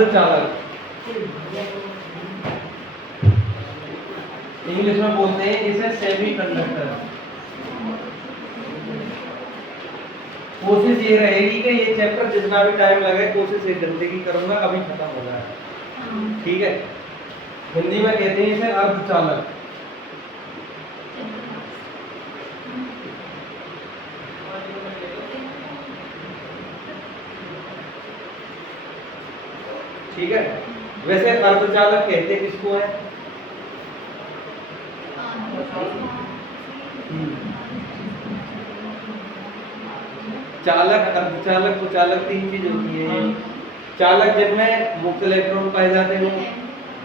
अर्धचालक, इंग्लिश में बोलते हैं इसे सेमी कंडक्टर। कोशिश ये रहेगी कि ये चैप्टर जितना भी टाइम लगे कोशिश 1 घंटे की करूंगा, अभी खत्म हो जाए। ठीक है, हिंदी में कहते हैं इसे अर्धचालक। ठीक है, वैसे अर्धचालक कहते किसको है? चालक, अर्धचालक, कुचालक 3 चीज होती है। चालक जिनमें मुक्त इलेक्ट्रॉन पाए जाते हो,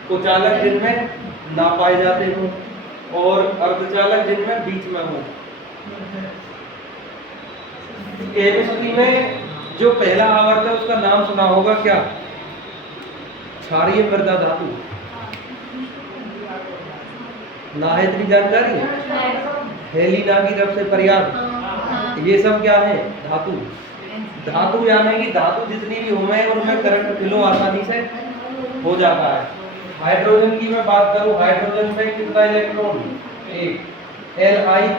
कुचालक जिनमें ना पाए जाते हो, और अर्धचालक जिनमें बीच में हो। केमिस्ट्री में जो पहला आवर्त है उसका नाम सुना होगा क्या? क्षारीय मृदा धातु। ना है इतनी जानकारी है? हेलिना की तरफ से पर्याप्त। ये सब क्या है? धातु। धातु यानी कि धातु जितनी भी होमे उनमें करंट फ्लो आसानी से हो जाता है। हाइड्रोजन की मैं बात करूं, हाइड्रोजन में कितना इलेक्ट्रॉन? 1।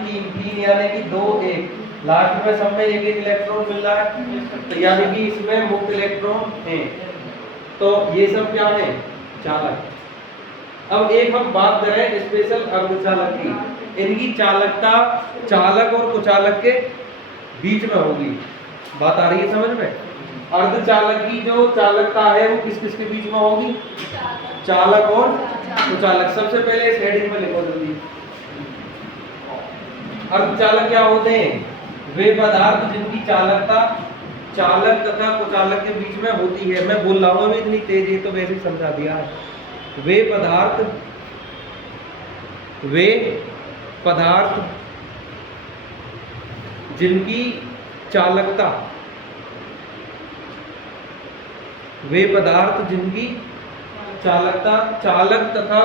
Li 3 यानी कि 2 1, लास्ट में सब में एक इलेक्ट्रॉन मिल रहा है, तो यानी कि इसमें मुक्त इलेक्ट्रॉन है। तो ये सब क्या है? चालक। अब एक हम बात करें स्पेशल अर्धचालक की। इनकी चालकता चालक और कुचालक के बीच में होगी। बात आ रही है समझ में? अर्धचालक की जो चालकता है वो किस किस के बीच में होगी? चालक और कुचालक। सबसे पहले इस हेडिंग में लिखो जल्दी। अर्धचालक क्या होते हैं? वे पदार्थ जिनकी चालकता चालक तथा कुचालक के बीच में होती है। मैं बोल रहा हूँ अभी इतनी तेज है तो वैसे ही समझा दिया है। वे पदार्थ जिनकी चालकता चालक तथा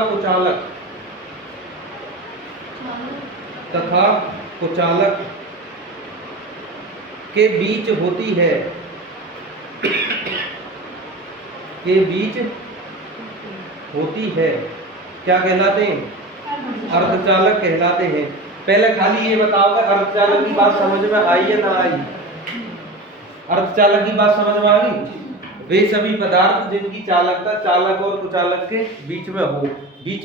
कुचालक के बीच होती है, क्या कहलाते हैं? अर्धचालक कहलाते हैं। पहले खाली ये बताओ कि अर्धचालक की बात समझ में आई या ना आई? अर्धचालक की बात समझ में आ गई? वे सभी पदार्थ जिनकी चालकता चालक और कुचालक के बीच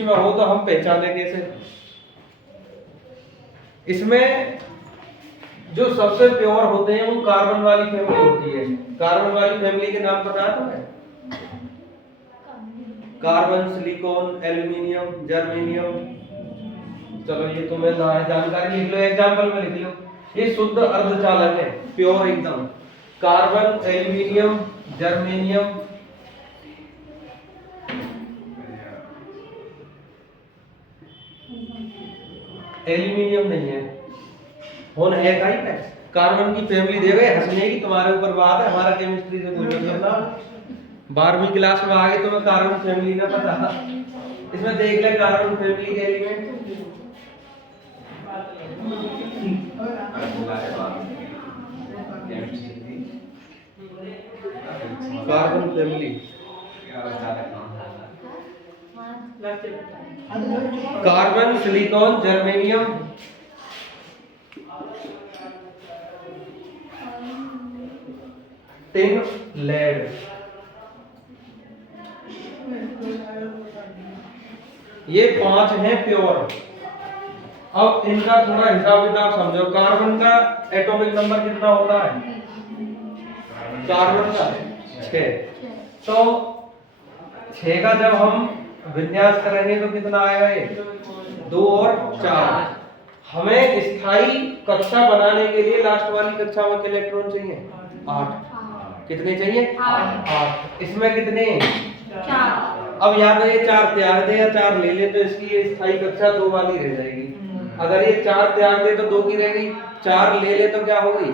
में हो तो हम पहचाने कैसे? इसमें जो सबसे प्योर होते हैं वो कार्बन वाली फैमिली होती है। कार्बन वाली फैमिली के नाम पता है तुम्हें? Carbon, silicon, aluminium, germanium. चलो ये तुम्हें ना है जानकारी, लिख लो, एग्जांपल में लिख लो। ये शुद्ध अर्धचालक है, प्योर एकदम। कार्बन, एल्यूमिनियम, जर्मेनियम, एल्यूमिनियम नहीं है, होन है कहीं पे। कार्बन की फैमिली दे गए, हंसने की तुम्हारे ऊपर बात है, हमारा केमिस्ट्री से कोई मतलब ना। 12वीं क्लास में आ गए तुम्हें कार्बन फैमिली ना पता। इसमें देख ले कार्बन फैमिली के element. Carbon family carbon, silicon, germanium, tin, lead. ये 5 हैं प्योर। अब इनका थोड़ा हिसाब किताब समझो। कार्बन का एटॉमिक नंबर कितना होता है? कार्बन का 6। तो 6 का जब हम विन्यास करेंगे तो कितना आएगा? ये 2 और 4। हमें स्थायी कक्षा बनाने के लिए लास्ट वाली कक्षा में कितने इलेक्ट्रॉन चाहिए? 8। कितने चाहिए? 8। इसमें कितने? 4। अब या तो ये 4 त्याग दे या 4 ले ले तो इसकी ये स्थायी कक्षा 2 वाली रह जाएगी। अगर ये 4 त्याग दे तो 2 की रह गई, 4 ले ले तो क्या हो गई?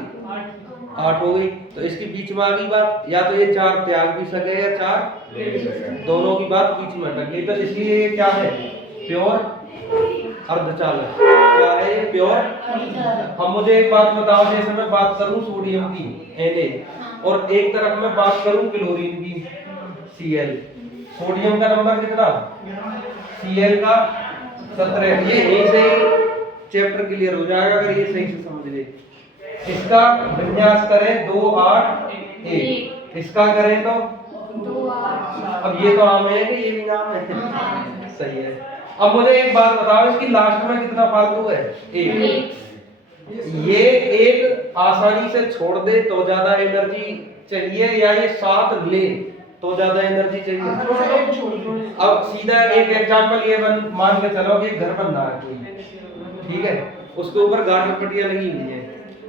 8 हो गई। तो इसके बीच में आ गई बात, या तो ये 4 त्याग भी सके या 4 ले सके, दोनों की बात बीच में अटक गई। तो इसलिए ये क्या है? प्योर अर्धचालक। क्या है ये? प्योर। अब मुझे एक बात बताओ, जैसे मैं बात करूं सोडियम की Na और एक तरफ मैं बात करूं क्लोरीन की, Cl। सोडियम का नंबर कितना, Cl का 17। ये यहीं से चैप्टर क्लियर हो जाएगा अगर ये सही से समझ ले। इसका विन्यास करें 2 8 1, इसका करें तो 2 8। अब ये तो आम है कि ये भी नाम है, सही है। अब मुझे एक बात बताओ, इसकी लास्ट में कितना फालतू है, 1। ये एक आसानी से छोड़ दे तो ज्यादा एनर्जी चाहिए, या ये साथ ले तो ज्यादा एनर्जी चाहिए। अब सीधा एक एग्जांपल ये मान के चलो, एक घर बन रहा है कोई, ठीक है, उसके ऊपर गार्डन पट्टियां लगी हुई है,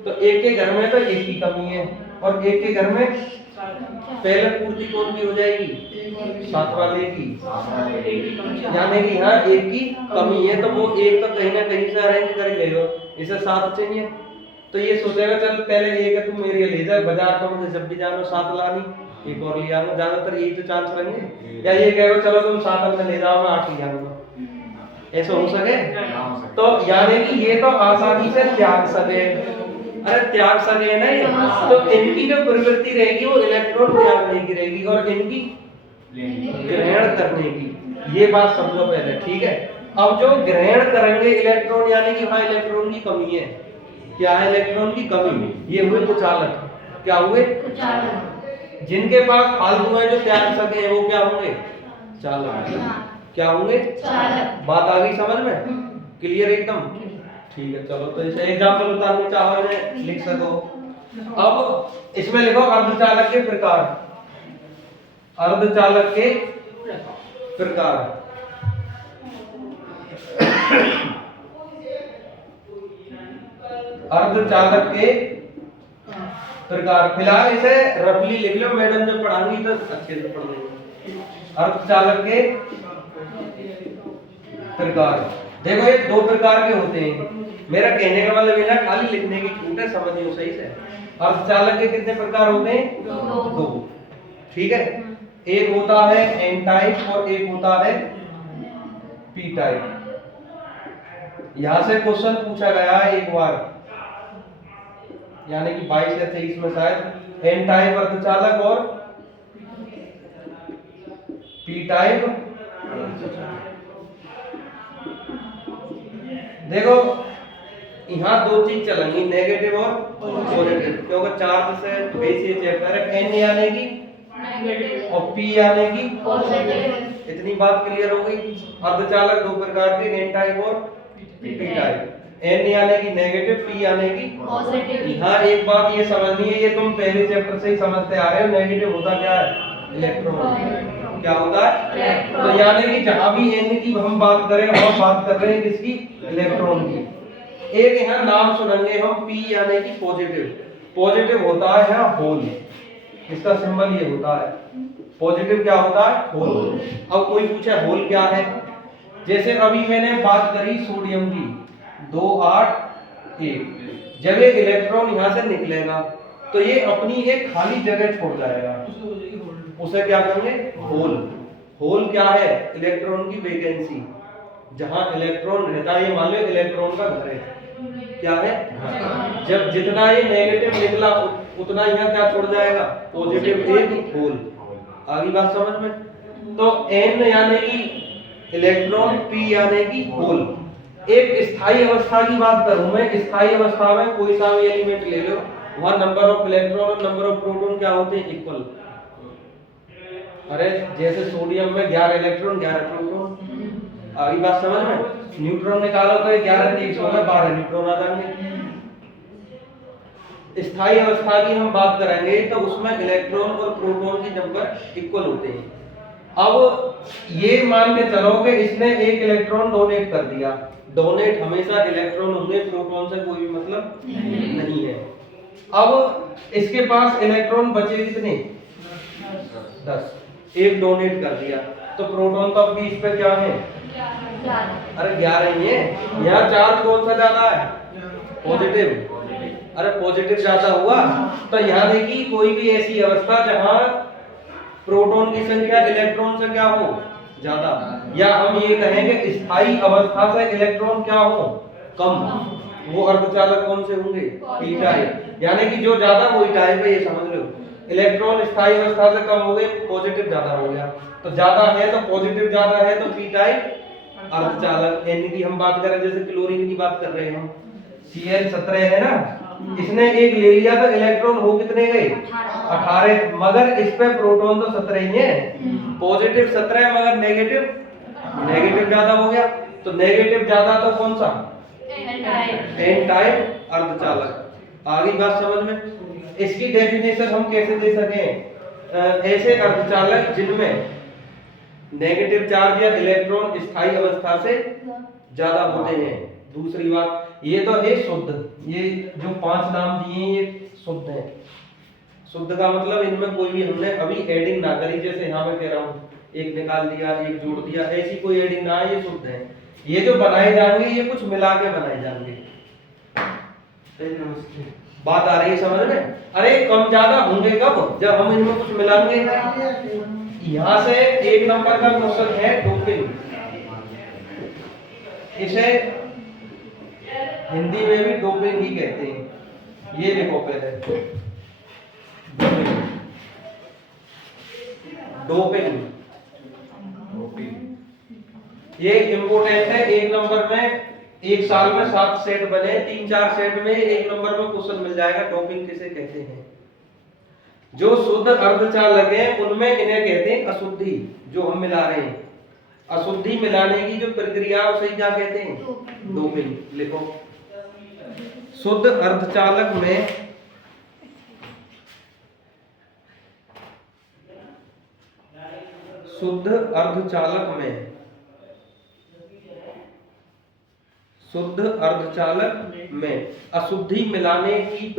तो एक के घर में तो एक की कमी है और एक के घर में पहले पूर्ति कौन की हो जाएगी, साथ वाले की, यानी कि यहाँ एक की कमी है तो वो एक तो कहीं ना कहीं से अरेंज कर ही लेगा, इसे साथ चाहिए। तो ये सोचेगा चल पहले एक है तू मेरे ले जा, बाजार तो मुझे जब भी जानो साथ लानी, एक और ले आऊंगा, ज्यादातर यही तो चांस रहेंगे। या ये कहेगा चलो तुम साथ अंदर ले जाओ मैं 8 ले आऊंगा, ऐसा हो सके। तो यानी कि ये तो आसानी से त्याग सके, अरे त्याग सके ना ये, तो इनकी जो प्रवृत्ति रहेगी वो इलेक्ट्रॉन त्यागने की रहेगी और इनकी ग्रहण करने की। ये बात समझो पहले, ठीक है। अब जो ग्रहण करेंगे इलेक्ट्रॉन, यानी कि वहां इलेक्ट्रॉन की कमी है, क्या है इलेक्ट्रॉन की कमी, ये हुए कुचालक। क्या हुए कुचालक। जिनके पास फालतू है जो त्याग सके वो क्या होंगे, चालक। क्या होंगे, चालक। बात आ गई समझ में, क्लियर एकदम, ठीक है। चलो तो इसे एग्जांपल उतारने चाहो इन्हें लिख सको। अब इसमें लिखो अर्धचालक के प्रकार, अर्धचालक के प्रकार। अर्धचालक के प्रकार, फिलहाल इसे रफली लिख लो, मैडम जब पढ़ाएंगी तो अच्छे से पढ़ लेंगे। अर्धचालक के प्रकार, देखो ये 2 प्रकार के होते हैं। मेरा कहने का मतलब ये ना खाली लिखने की छूट है, समझिए सही से। अर्धचालक के कितने प्रकार होते हैं, 2, ठीक है। एक होता है एन टाइप और एक होता है पी टाइप। यहां से क्वेश्चन पूछा गया है एक बार, यानी कि 22 या 23 में शायद, एन टाइप अर्धचालक और पी टाइप। देखो यहाँ 2 चीज चलेंगी, नेगेटिव और पॉजिटिव, क्योंकि चार्ज से बेस ये चैप्टर है। एन यानी कि नेगेटिव और पी यानी कि पॉजिटिव। इतनी बात क्लियर हो गई। अर्धचालक 2 प्रकार के, एन टाइप और पी टाइप। एन यानी कि नेगेटिव, पी यानी कि पॉजिटिव। यहाँ एक बात ये समझनी है, ये तुम पहले चैप्टर से ही समझते आ रहे हो, नेगेटिव होता क्या है, इलेक्ट्रॉन। क्या होता है, तो यानी कि जहां भी एन की हम बात करें, हम बात कर रहे हैं किसकी, इलेक्ट्रॉन की। एक यहाँ नाम सुनेंगे हम, पी यानी कि पॉजिटिव। पॉजिटिव होता है यहाँ होल, इसका सिंबल ये होता है। पॉजिटिव क्या होता है, होल। अब कोई पूछे होल क्या है, जैसे अभी मैंने बात करी सोडियम की 2 8 1, जब एक इलेक्ट्रॉन यहाँ से निकलेगा तो ये अपनी एक खाली जगह छोड़ जाएगा, उसे क्या करेंगे, होल। होल क्या है, इलेक्ट्रॉन की वैकेंसी, जहां इलेक्ट्रॉन रहता है, ये मान लो इलेक्ट्रॉन का घर है, क्या है, जब जितना ये नेगेटिव निकला उतना यहाँ क्या छोड़ जाएगा, पॉजिटिव, एक होल। आगे बात समझ में। तो एन यानी कि इलेक्ट्रॉन, पी यानी कि होल। एक स्थायी अवस्था की बात करूं मैं, स्थायी अवस्था में कोई सा भी एलिमेंट ले लो, वहां नंबर ऑफ इलेक्ट्रॉन और नंबर ऑफ प्रोटॉन क्या होते हैं, इक्वल। अरे जैसे सोडियम में 11 इलेक्ट्रॉन 11 प्रोटॉन। आगे बात समझ में। न्यूट्रॉन निकालो तो 11 3 में 12 न्यूट्रॉन आ जाएंगे। स्थायी अवस्था की हम बात करेंगे तो उसमें इलेक्ट्रॉन और प्रोटॉन के नंबर इक्वल होते हैं। अब ये मान के चलो कि इसने एक इलेक्ट्रॉन डोनेट कर दिया, डोनेट हमेशा इलेक्ट्रॉन होंगे, प्रोटॉन से कोई भी मतलब नहीं है। अब इसके पास इलेक्ट्रॉन बचे कितने, 10, एक डोनेट कर दिया, तो प्रोटॉन तो अपनी इस पे क्या है, अरे 11 ही है। यहाँ चार्ज कौन सा ज्यादा है, पॉजिटिव। अरे पॉजिटिव ज्यादा हुआ, तो यहाँ देखिए कोई भी ऐसी अवस्था जहां प्रोटॉन की संख्या इलेक्ट्रॉन से क्या हो, ज्यादा, या हम ये कहेंगे स्थायी अवस्था से इलेक्ट्रॉन क्या हो, कम, वो अर्धचालक कौन से होंगे, पी टाइप। यानी कि जो ज्यादा वही टाइप है, ये समझ लो। इलेक्ट्रॉन स्थायी अवस्था से कम हो गए, पॉजिटिव ज्यादा हो गया। तो ज्यादा है तो पॉजिटिव ज्यादा है तो पी टाइप अर्धचालक। N की हम बात करें जैसे क्लोरीन की बात कर रहे हैं हम, Cl17 है ना, इसने एक ले लिया तो इलेक्ट्रॉन हो कितने गए 18, मगर इस पे प्रोटॉन तो 17 ही है, पॉजिटिव 17 मगर नेगेटिव ज्यादा हो गया। तो नेगेटिव ज्यादा तो कौन सा एन टाइप अर्धचालक। आगे बात समझ में। इसकी डेफिनेशन हम कैसे दे सकें, ऐसे अर्धचालक जिनमें नेगेटिव चार्ज या इलेक्ट्रॉन स्थायी अवस्था से ज्यादा होते हैं। दूसरी बात, ये तो है शुद्ध, ये जो 5 नाम दिए हैं ये शुद्ध है। शुद्ध का मतलब इनमें कोई भी हमने अभी एडिंग ना करी, जैसे यहाँ मैं कह रहा हूँ एक निकाल दिया एक जोड़ दिया, ऐसी कोई एडिंग ना है, ये शुद्ध है। ये जो बनाए जाएंगे ये कुछ मिला के बनाए जाएंगे। बात आ रही है समझ में? अरे कम ज्यादा होंगे कब, जब हम इनमें कुछ मिलाएंगे। यहाँ से 1 नंबर का क्वेश्चन है डोपिंग, इसे हिंदी में भी डोपिंग ही कहते हैं। ये देखो पहले डोपिंग ये इम्पोर्टेंट है। 1 नंबर में 1 साल में 7 सेट बने, 3-4 सेट में 1 नंबर में क्वेश्चन मिल जाएगा डोपिंग किसे कहते हैं। जो शुद्ध अर्धचालक है उनमें इन्हें कहते हैं अशुद्धि, जो हम मिला रहे हैं। अशुद्धि मिलाने की जो प्रक्रिया उसे क्या कहते हैं, डोपिंग। लिखो, शुद्ध अर्धचालक में शुद्ध अर्धचालक में अशुद्धि मिलाने की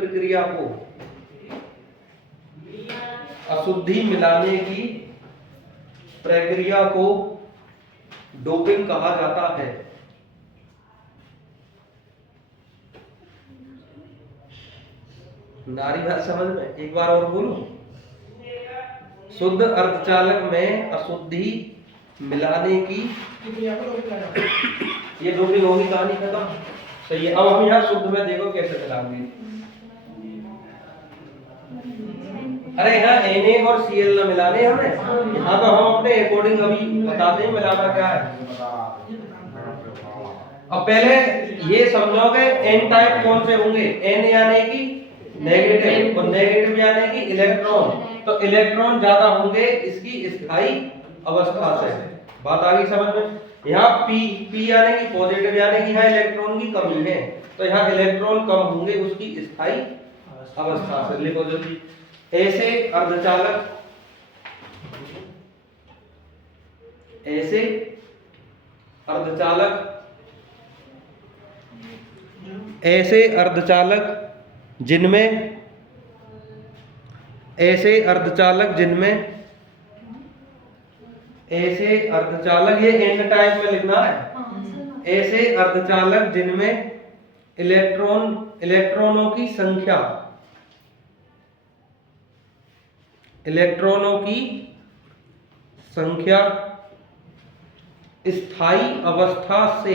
प्रक्रिया को डोपिंग कहा जाता है। नारी बात समझ में? एक बार और बोलूं, शुद्ध अर्धचालक में अशुद्धि मिलाने की ये डोपिंग होगी, कहानी खत्म। सही है। अब हम यहाँ शुद्ध में देखो कैसे मिलाएंगे। अरे यहाँ Na और Cl ना मिलाने हमें, यहाँ तो हम अपने अकॉर्डिंग अभी बताते हैं मिलाना क्या है। अब पहले ये समझोगे N टाइप कौन से होंगे, N यानी कि नेगेटिव और नेगेटिव यानी कि इलेक्ट्रॉन, तो इलेक्ट्रॉन ज्यादा होंगे इसकी स्थायी अवस्था से। बात आ गई समझ में? यहाँ P यानी कि पॉजिटिव यानी कि यहाँ इलेक्ट्रॉन की कमी है, तो यहाँ इलेक्ट्रॉन कम होंगे उसकी स्थायी अवस्था से। लिखो जल्दी, ऐसे अर्धचालक ये N टाइप में लिखना है। ऐसे अर्धचालक जिनमें इलेक्ट्रॉनों की संख्या स्थायी अवस्था से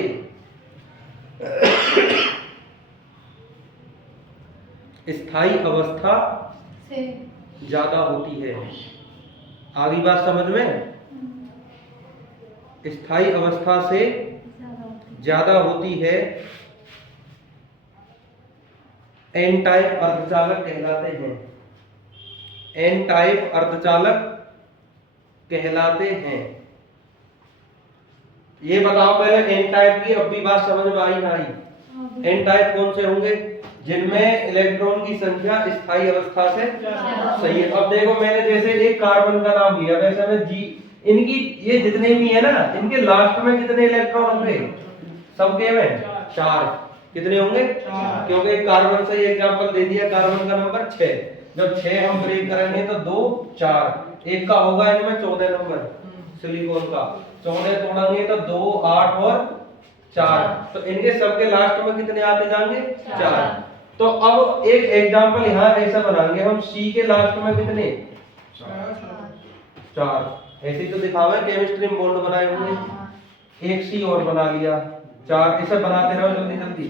ज्यादा होती है। आगे बात समझ में? स्थायी अवस्था से ज्यादा होती है, N टाइप अर्धचालक कहलाते हैं। N टाइप अर्धचालक कहलाते हैं। ये बताओ पहले N टाइप की, अब भी बात समझ में आई ना आई? N टाइप कौन से होंगे, जिनमें इलेक्ट्रॉन की संख्या स्थायी अवस्था से सही है। अब देखो मैंने जैसे एक कार्बन का नाम लिया, वैसे में G, इनकी ये जितने भी है ना, इनके लास्ट में कितने इलेक्ट्रॉन होंगे, सबके में 4। कितने होंगे? 4, क्योंकि कार्बन से एग्जांपल दे दिया, कार्बन का नंबर 6, जब 6 हम ब्रेक करेंगे तो 2 4, एक का होगा इनमें 14 नंबर सिलिकॉन का, 14 तोड़ेंगे तो 2 8 और 4, तो इनके सबके लास्ट में कितने आते जाएंगे, 4। तो अब एक एग्जांपल यहाँ ऐसा बनाएंगे हम, C के लास्ट में कितने, 4। ऐसे ही तो दिखावे केमिस्ट्री में बॉन्ड बनाए होंगे। एक C और बना लिया, 4। इसे बनाते रहो जल्दी जल्दी।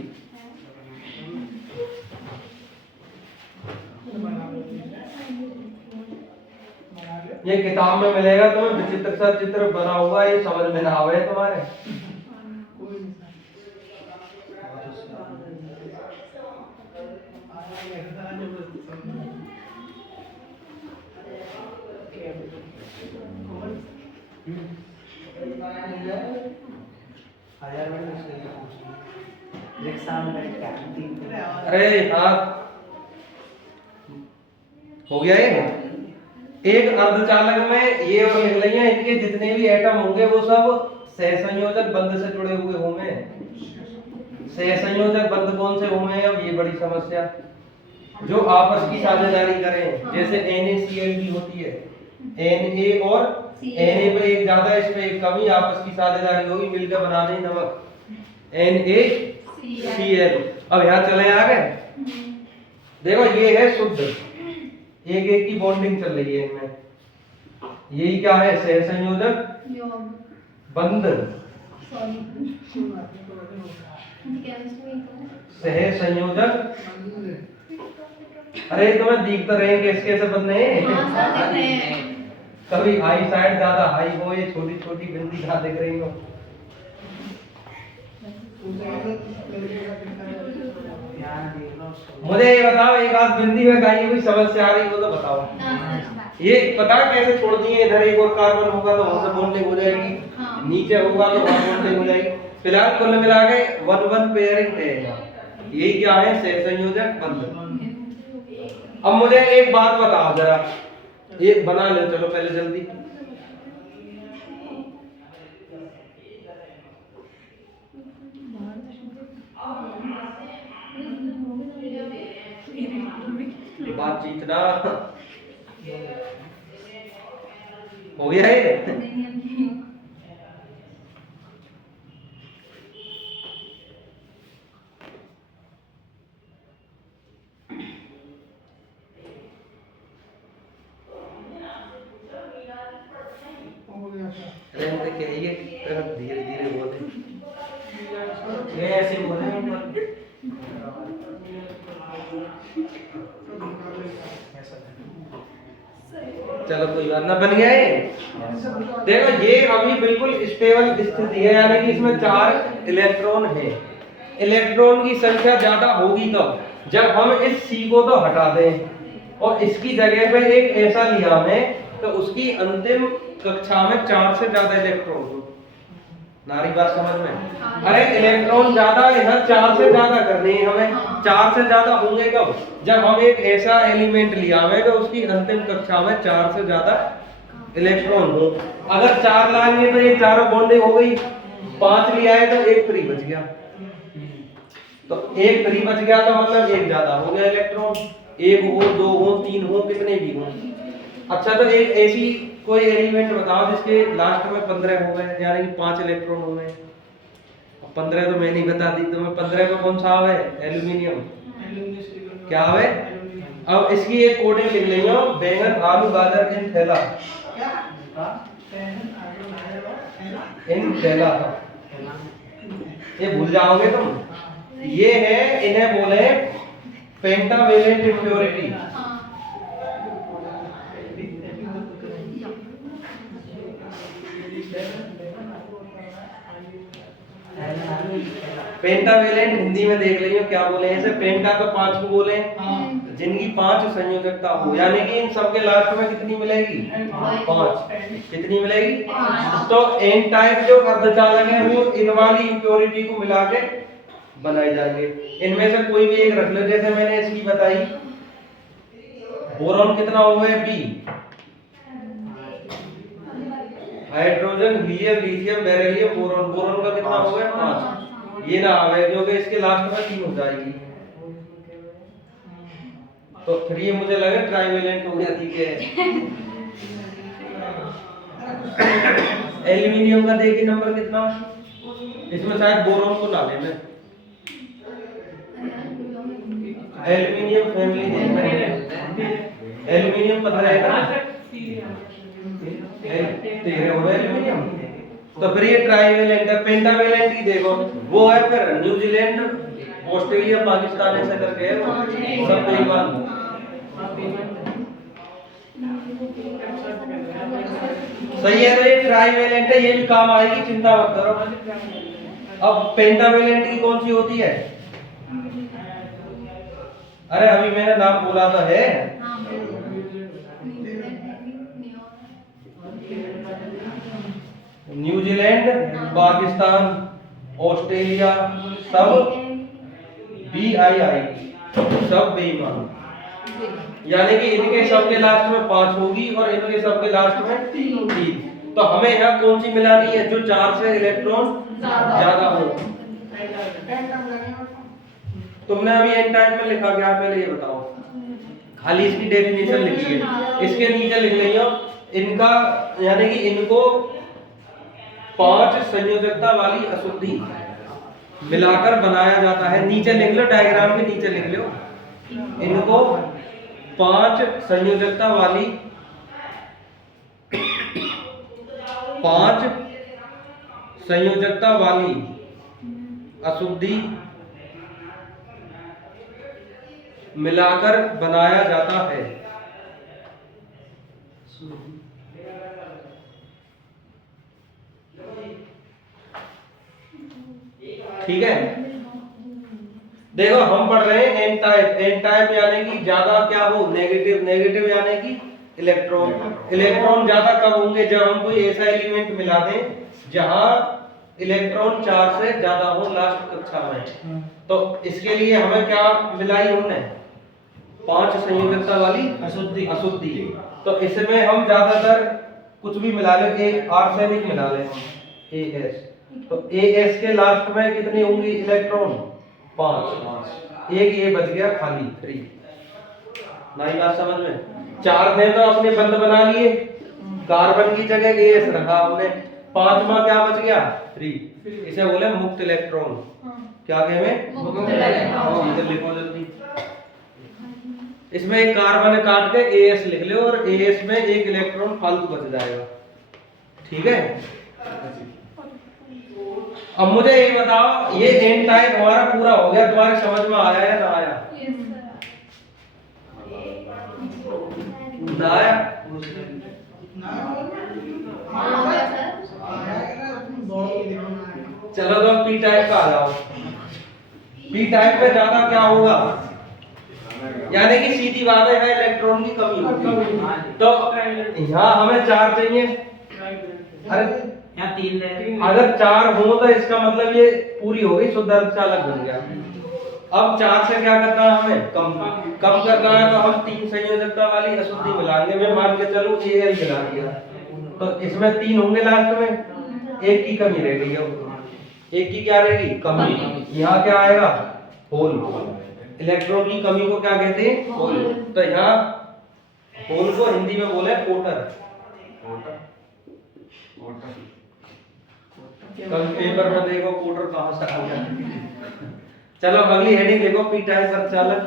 ये किताब में मिलेगा तुम्हें, विचित्र सा चित्र बना हुआ, ये समझ में ना आवे तुम्हारे। अरे हाँ, हो गया ये। एक अर्धचालक में ये और लिख लिया, इनके जितने भी एटम होंगे वो सब सहसंयोजक बंध से जुड़े हुए होंगे। सहसंयोजक बंध कौन से होंगे, अब ये बड़ी समस्या। जो आपस की साझेदारी करें, जैसे NaCl होती है, Na और Na पे एक ज्यादा, इस पे एक कमी, आपस की साझेदारी होगी, मिलकर बना दें नमक NaCl। अब यहाँ चले आगे, देखो ये है शुद्ध, एक एक की बॉन्डिंग चल रही है इनमें। यही क्या है, सहसंयोजक बंध। सहसंयोजक, अरे तुम्हें दिखता रहे कैसे कैसे बनने हैं। कभी आई साइड ज्यादा हाई हो, ये छोटी छोटी बिंदी कहाँ दिख रही हो। मुझे ये बताओ, एक आध बिंदी में कहीं कोई समस्या आ रही हो तो बताओ। ये पता कैसे छोड़ दिए, इधर एक और कार्बन होगा तो वहां से बॉन्डिंग हो जाएगी, नीचे होगा तो वहां बॉन्डिंग हो जाएगी। फिलहाल कुल मिला के 1-1 पेयरिंग है। यही क्या है, सहसंयोजक बंध। अब मुझे एक बात बताओ जरा, एक बना ले चलो पहले जल्दी। बातचीत ना हो गया है। रहने के लिए धीरे धीरे बोले, ये ऐसे बोले। चलो कोई बात ना, बन गया ये। देखो ये अभी बिल्कुल स्टेबल स्थिति है, यानी कि इसमें 4 इलेक्ट्रॉन है। इलेक्ट्रॉन की संख्या ज्यादा होगी कब, जब हम इस C को तो हटा दें और इसकी जगह पे एक ऐसा लिया हमें, तो उसकी अंतिम कक्षा में 4 से ज्यादा इलेक्ट्रॉन हो। नारी बात समझ में? अरे इलेक्ट्रॉन ज्यादा इधर 4 से ज्यादा करने हैं हमें। 4 से ज्यादा होंगे कब, जब हम एक ऐसा एलिमेंट लिया हमें तो उसकी अंतिम कक्षा में 4 से ज्यादा इलेक्ट्रॉन हो। अगर 4 लाएंगे तो ये चारों बॉन्डिंग हो गई, 5 लिया है तो एक फ्री बच गया। तो एक फ्री बच गया तो मतलब एक ज्यादा हो गया इलेक्ट्रॉन, 1 हो 2 हो 3 हो कितने भी हो। अच्छा तो एक ऐसी कोई एलिमेंट बताओ जिसके लास्ट में 15 हो गए, यानी कि 5 इलेक्ट्रॉन हो गए। 15 तो मैंने ही बता दी तुम्हें। 15 में कौन सा है, एल्यूमिनियम। क्या है, अब इसकी एक कोडिंग लिख लेंगे, बैंगन आलू गाजर इन थैला, इन थैला, ये भूल जाओगे तुम। ये है, इन्हें बोले पेंटावेलेंट इम्प्योरिटी। पेंटावेलेंट हिंदी में देख लियो क्या बोले इसे। पेंटा तो 5 को बोले, जिनकी 5 संयोजकता हो, यानी कि इन सबके लास्ट में कितनी मिलेगी, 5। कितनी मिलेगी, तो एन टाइप जो अर्धचालक है वो इन वाली इम्प्योरिटी को मिला के बनाए जाएंगे। इनमें से कोई भी एक रख लो, जैसे मैंने इसकी बताई, बोरॉन कितना हो गया, B। Hydrogen, helium, lithium, beryllium, boron, boron का कितना हो गया, 5। ये ना आवे क्योंकि इसके लास्ट में 3 हो जाएगी, तो फिर ये मुझे लगा ट्राइवेलेंट हो गया। ठीक है। एल्यूमिनियम का देखिए नंबर कितना, इसमें शायद बोरॉन को ना लेना। एल्यूमिनियम फैमिली देखना है, एल्यूमिनियम पता रहेगा 13 हो गया एल्यूमिनियम। तो फिर ये ट्राइवेलेंट है। पेंटावेलेंट की देखो, वो है फिर न्यूजीलैंड, ऑस्ट्रेलिया, पाकिस्तान ऐसा करके है वो सब। कोई बात सही है, तो ये ट्राईवेलेंट है, ये भी काम आएगी, चिंता मत करो। अब पेंटावेलेंट की कौन सी होती है? अरे अभी मैंने नाम बोला तो है। न्यूजीलैंड, पाकिस्तान, ऑस्ट्रेलिया, सब BII, सब बेईमान। यानी कि इनके सब के लास्ट में 5 होगी और इनके सब के लास्ट में 3। तो हमें यहाँ कौन सी मिलानी है? जो 4 से इलेक्ट्रॉन ज्यादा हो। तुमने अभी एन टाइप में लिखा क्या, पहले ये बताओ। खाली इसकी डेफिनेशन लिखी है, इसके नीचे लिख रही हो इनका, यानी कि इनको 5 संयोजकता वाली अशुद्धि मिलाकर बनाया जाता है। नीचे लिख लो, डायग्राम के नीचे लिख लो, इनको 5 संयोजकता वाली 5 संयोजकता वाली अशुद्धि मिलाकर बनाया जाता है। ठीक है, देखो हम पढ़ रहे हैं एन टाइप। एन टाइप यानी कि ज्यादा क्या हो, नेगेटिव। नेगेटिव यानी कि इलेक्ट्रॉन। इलेक्ट्रॉन ज्यादा कब होंगे? जब हम कोई ऐसा एलिमेंट मिला दें जहां इलेक्ट्रॉन 4 से ज्यादा हो लास्ट कक्षा में। तो इसके लिए हमें क्या मिलाई हमने? 5 संयोजकता वाली अशुद्धि। तो इसमें हम ज्यादातर कुछ भी मिला ले, आर्सेनिक मिला ले AS। तो AS के लास्ट में कितनी होंगी इलेक्ट्रॉन? 5। एक ये बच गया खाली 3। नई बात समझ में? 4 ने तो अपने बंद बना लिए, कार्बन की जगह AS रखा हमने। 5वां क्या बच गया? 3। इसे बोले मुक्त इलेक्ट्रॉन। क्या कहे? मुक्त इलेक्ट्रॉन। इधर लिखो जल्दी। इसमें एक कार्बन काट के AS लिख लो और AS में एक इलेक्ट्रॉन फालतू बच जाएगा। ठीक है, अब मुझे ये बताओ, ये एन टाइप हमारा पूरा हो गया, तुम्हारे समझ में आया या ना आया? ना आया? चलो तो पी टाइप का आ जाओ। पी टाइप में ज्यादा क्या होगा? यानी कि सीधी बात है, यहाँ इलेक्ट्रॉन की कमी होगी। तो यहाँ हमें 4 चाहिए। अरे यहाँ 3 है। अगर 4 हो तो इसका मतलब ये पूरी हो गई, शुद्ध अर्धचालक बन गया। अब 4 से क्या करना है हमें? कम करना है। तो हम 3 संयोजकता वाली अशुद्धि मिलाएंगे। मैं मान के चलूं Al मिला दिया, तो इसमें 3 होंगे लास्ट में, एक की कमी रह गई। अब एक की क्या रहेगी? कमी। यहाँ क्या आएगा? होल। इलेक्ट्रॉन की कमी को क्या कहते हैं? होल। तो यहाँ होल को हिंदी में बोले पोटर। कल पेपर में देखो पोटर कहां से आ गया। चलो अगली हेडिंग देखो, पी टाइप अर्धचालक।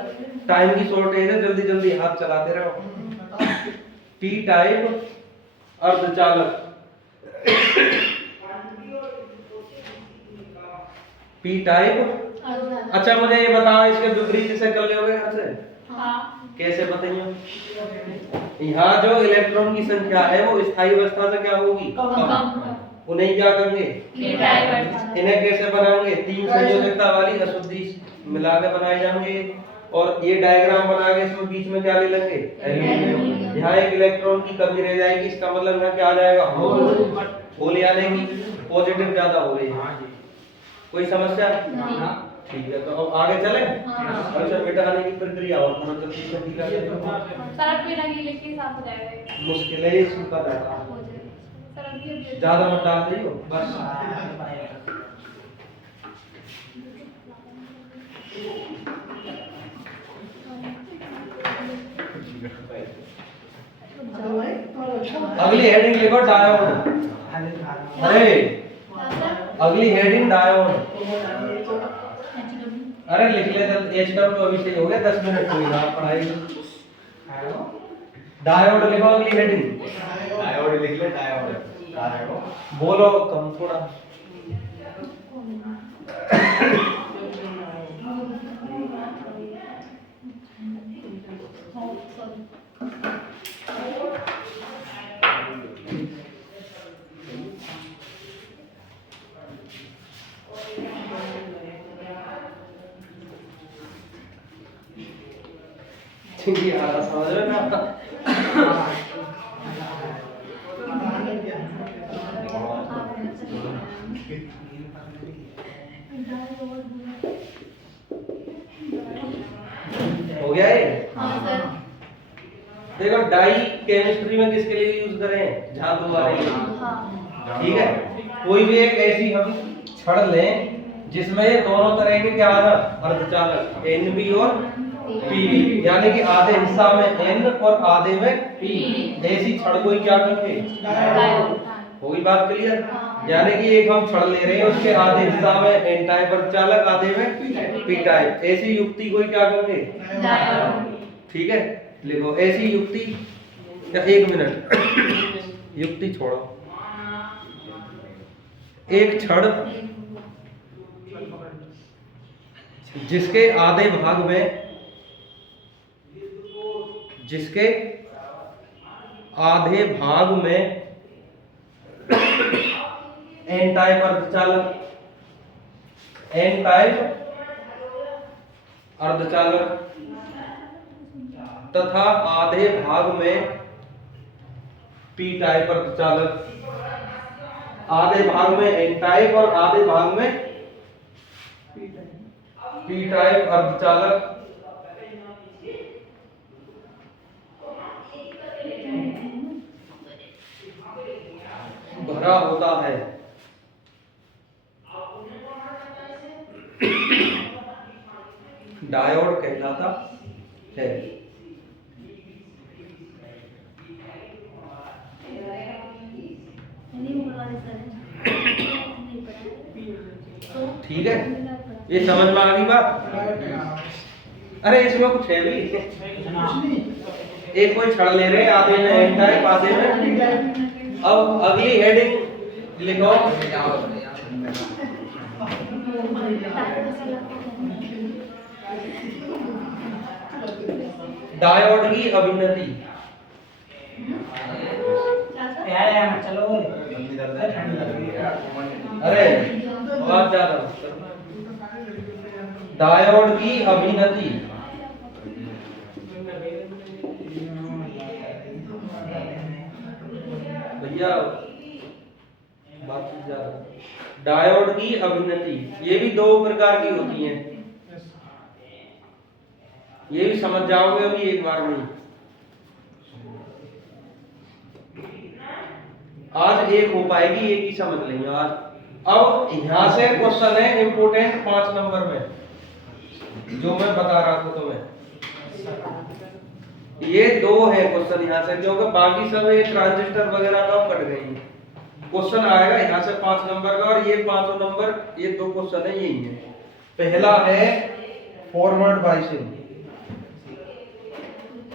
टाइम की शॉर्टेज है, जल्दी जल्दी हाथ चलाते रहो। पी टाइप अर्धचालक। P type. अच्छा मुझे ये बताओ, इसके विपरीत से कर लोगे घर से? हाँ। कैसे बताइए? यहाँ जो इलेक्ट्रॉन की संख्या है वो स्थायी अवस्था से क्या होगी? कम। उन्हें क्या करेंगे? इन्हें कैसे बनाएंगे? 3 संयोजकता वाली अशुद्धि मिला के बनाए जाएंगे। और ये डायग्राम बना के इसमें बीच में क्या ले लेंगे? एल्यूमीनियम। यहाँ एक इलेक्ट्रॉन की कमी रह जाएगी, इसका मतलब यहाँ क्या आ जाएगा? होल। यानी कि पॉजिटिव ज्यादा हो रही है। कोई समस्या? ठीक है, तो अब आगे चलें। अच्छा मिटाने की प्रक्रिया और थोड़ा जल्दी जल्दी कर लेते हैं। सरफ भी रंगीन लिखने साफ हो जाएगा। मुश्किल है ये, सूखा जाएगा। ज्यादा मत डाल दियो बस। अगली हेडिंग लिखो डायोड। अरे अगली हेडिंग डायोड। अरे लिख ले जल्दी। HW तो अभी से हो गया, 10 मिनट हुई ना पढ़ाई। डायोड लिखो अगली हेडिंग। डायोड लिख ले। डायोड बोलो कम थोड़ा। चिंगी आ रहा समझ रहे ना हो गया ये हाँ सर। देखो डाई केमिस्ट्री में किसके लिए यूज करें जहां दो आ रही है हाँ ठीक है कोई भी एक ऐसी हम छड़ लें जिसमें ये दोनों तरह के क्या आ रहा अर्धचालक Nb और Pb यानी कि आधे हिस्सा में N और आधे में P ऐसी छड़ को ही क्या कहेंगे होगी बात क्लियर यानी कि एक हम छड़ ले रहे हैं उसके आधे हिस्सा में N टाइप अर्धचालक आधे में P टाइप ऐसी युक्ति को ही क्या कहेंगे ठीक है लिखो ऐसी युक्ति या एक मिनट युक्ति छोड़ो एक छड़ जिसके आधे भाग में एन टाइप अर्धचालक तथा आधे भाग में पी टाइप अर्धचालक आधे भाग में एन टाइप और आधे भाग में पी टाइप अर्धचालक भरा होता है डायोड कहलाता है ठीक है ये समझ में आ गई बात अरे इसमें कुछ है भी एक कोई छड़ ले रहे हैं आधे में एन टाइप आधे में अब अगली हेडिंग लिखो डायोड की अभिन्नति चलो अरे बात ज्यादा डायोड की अभिन्नति भैया बात ज्यादा डायोड की अभिन्नति ये भी दो प्रकार की होती हैं ये भी समझ जाओगे अभी एक बार में आज एक हो पाएगी एक ही समझ लेंगे आज अब यहां से क्वेश्चन है इंपोर्टेंट 5 नंबर में जो मैं बता रहा था तुम्हें ये दो है क्वेश्चन यहां से क्योंकि बाकी सब ये ट्रांजिस्टर वगैरह का कट गए हैं क्वेश्चन आएगा यहां से 5 नंबर का और ये 5 नंबर ये दो क्वेश्चन है यही है पहला है फॉरवर्ड बायसिंग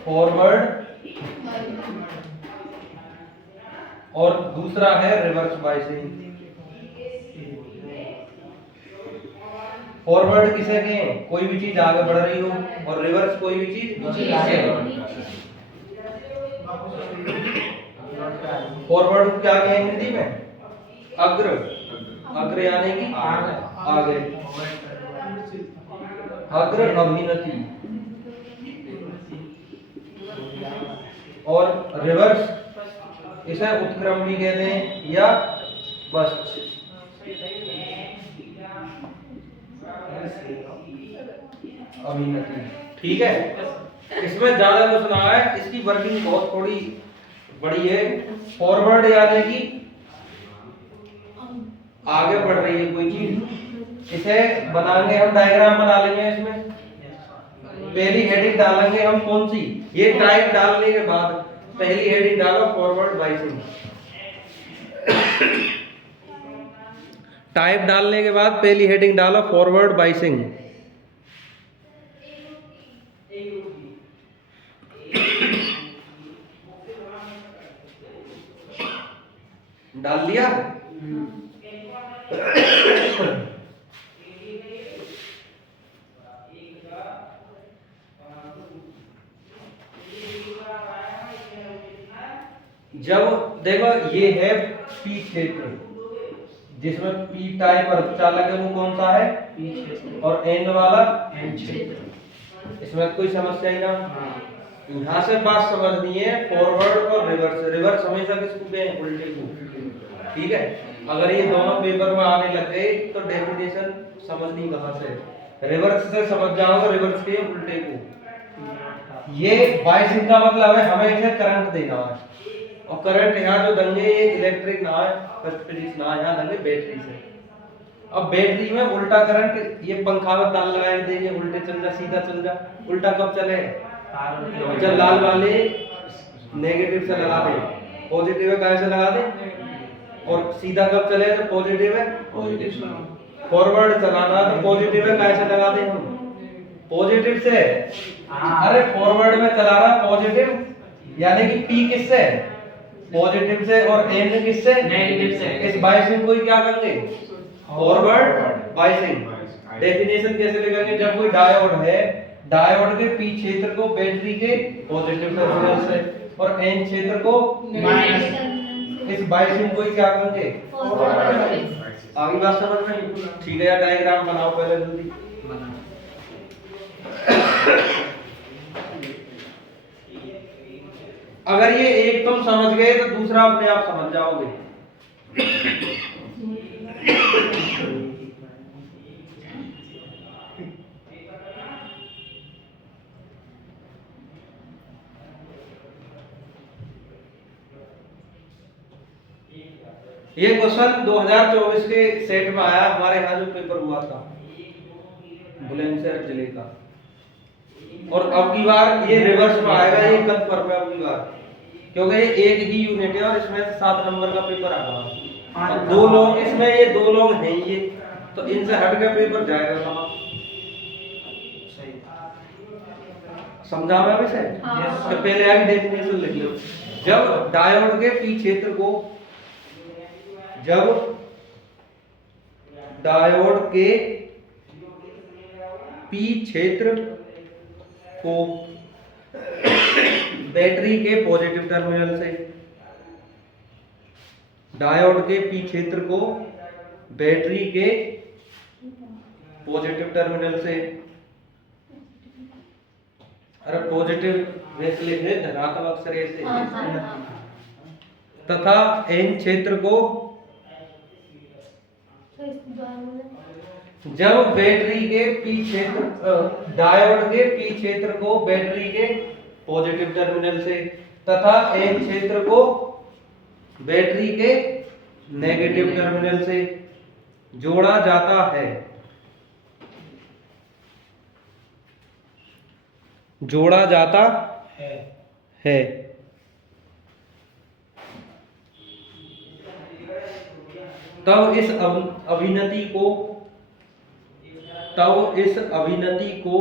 फॉरवर्ड और दूसरा है रिवर्स बायसिंग फॉरवर्ड किसे कहें कोई भी चीज आगे बढ़ रही हो और रिवर्स कोई भी चीज पीछे फॉरवर्ड को क्या कहेंगे हिंदी में अग्र यानी कि आगे अग्र अभिन्नति और रिवर्स इसे उत्क्रम भी कहते हैं या बस अभिन्नति ठीक है इसमें ज्यादा कुछ ना है इसकी वर्किंग बहुत थोड़ी बड़ी है फॉरवर्ड यानी कि आगे बढ़ रही है कोई चीज इसे बनाएंगे हम डायग्राम बना लेंगे इसमें पहली हेडिंग डालेंगे हम कौन सी ये टाइप डालने के बाद पहली हेडिंग डालो फॉरवर्ड बायसिंग टाइप डालने के बाद पहली हेडिंग डालो फॉरवर्ड बायसिंग डाल दिया जब देखो ये है पी क्षेत्र जिसमें पी टाइप अर्धचालक है वो कौन सा है पी क्षेत्र और एन वाला एन क्षेत्र इसमें कोई समस्या ही ना यहाँ से बात समझनी है फॉरवर्ड और रिवर्स। रिवर्स हमेशा किसको कहें? उल्टे को। ठीक है, अगर ये दोनों पेपर में आने लग गए तो डेफिनेशन समझनी कहाँ से? रिवर्स से समझ जाओगे, रिवर्स के उल्टे को। ये बाइसिंग का मतलब है हमें इसे करंट देना है, और करंट यहाँ जो देंगे ये इलेक्ट्रिक ना है, फर्स्ट ना यहाँ देंगे बैटरी से। अब बैटरी में उल्टा करंट, ये पंखा में तार लगा देंगे उल्टे चल जा, सीधा चल जा। उल्टा कब चले? जब लाल वाले नेगेटिव से लगा दे, पॉजिटिव है कहाँ से लगा दे, और सीधा कब चले? तो पॉजिटिव है पॉजिटिव से। फॉरवर्ड चलाना तो पॉजिटिव है कहाँ से लगा दे हम? पॉजिटिव से। अरे फॉरवर्ड में चलाना पॉजिटिव, यानी कि पी किससे? पॉजिटिव से, और एन किससे? नेगेटिव से। इस बाइसिंग को ही क्या कहेंगे? Forward biasing. डेफिनेशन कैसे लिखेंगे? जब कोई डायोड है, डायोड के पी क्षेत्र को बैटरी के पॉजिटिव टर्मिनल से और एन क्षेत्र को माइनस, इस बाइसिंग को ही क्या कहेंगे? आगे बात समझ में? ठीक है, डायग्राम बनाओ पहले जल्दी। अगर ये एक तुम समझ गए तो दूसरा अपने आप समझ जाओगे। ये क्वेश्चन 2024 के सेट में आया, हमारे यहाँ जो पेपर हुआ था बुलंदशहर जिले का, और अब की बार ये रिवर्स में आएगा, ये कंफर्म है अब की बार, क्योंकि ये एक ही यूनिट है और इसमें 7 नंबर का पेपर आ रहा है। दो लोग इसमें, ये 2 लोग हैं ये, तो इनसे हट के पेपर जाएगा कहाँ? समझा मैं वैसे? तो पहले आगे डेफिनेशन लिख लो। जब डायोड के पी क्षेत्र को, जब डायोड के पी क्षेत्र को बैटरी के पॉजिटिव टर्मिनल से, डायोड के पी क्षेत्र को बैटरी के पॉजिटिव टर्मिनल से, अरे पॉजिटिव वैसे लिखे धनात्मक अक्षर ऐसे, तथा एन क्षेत्र को जब बैटरी के पी क्षेत्र, डायोड के पी क्षेत्र को बैटरी के पॉजिटिव टर्मिनल से तथा एन क्षेत्र को बैटरी के नेगेटिव टर्मिनल से जोड़ा जाता है, जोड़ा जाता है। तब इस अभिनति को, तब इस अभिनति को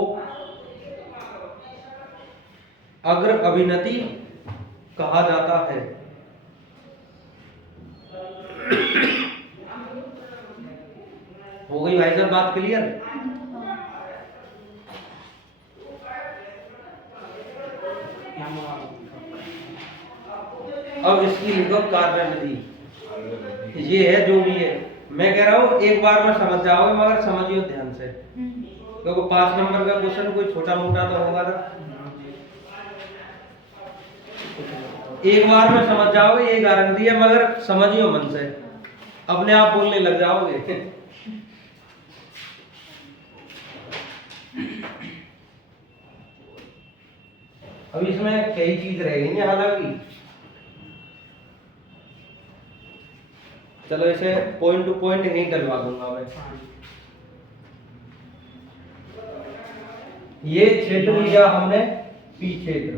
अग्र अभिनति कहा जाता है। हो गई भाई साहब बात क्लियर? अब इसकी लिखो कार्य विधि, ये है जो भी है। मैं कह रहा हूँ एक बार में समझ जाओगे, मगर समझियो ध्यान से, क्योंकि 5 नंबर का क्वेश्चन कोई छोटा मोटा तो होगा ना। एक बार में समझ जाओगे ये गारंटी है, मगर समझियो मन से, अपने आप बोलने लग जाओगे। अब इसमें कई चीज रह गई है हालांकि, चलो इसे पॉइंट टू पॉइंट नहीं डलवा दूंगा मैं। ये क्षेत्र लिया हमने पी क्षेत्र,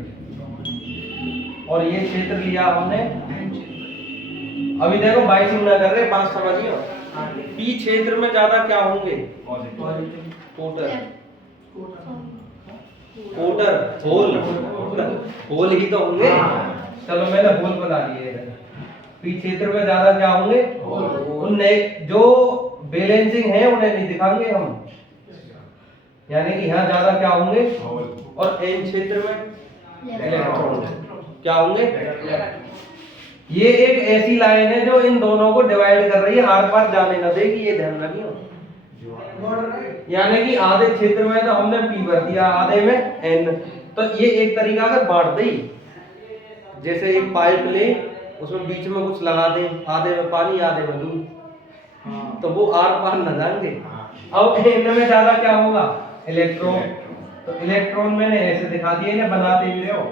और ये क्षेत्र लिया हमने, अभी देखो बाइसिंग ना कर रहे, बात समझिए। पी क्षेत्र में ज्यादा क्या होंगे? कोटर, कोटर होल, होल ही तो होंगे। चलो मैंने होल बना दिए। पी क्षेत्र में ज्यादा क्या होंगे? उनने जो बैलेंसिंग है उन्हें नहीं दिखाएंगे हम, यानी कि यहाँ ज्यादा क्या होंगे, और एन क्षेत्र में इलेक्ट्रॉन क्या होंगे? ये एक ऐसी लाइन है जो इन दोनों को डिवाइड कर रही है, आर पार जाने न देगी, ये ध्यान रखियो। यानी कि आधे क्षेत्र में तो हमने पी भर दिया, आधे में एन, तो ये एक तरीका से बांट दे, जैसे एक पाइप ले, उसमें बीच में कुछ लगा दे, आधे में पानी आधे में दूध, तो वो आर पार न जाएंगे। अब इनमें ज्यादा क्या होगा, इलेक्ट्रॉन। तो इलेक्ट्रॉन मैंने ऐसे दिखा दिए, इन्हें बनाते भी रहो।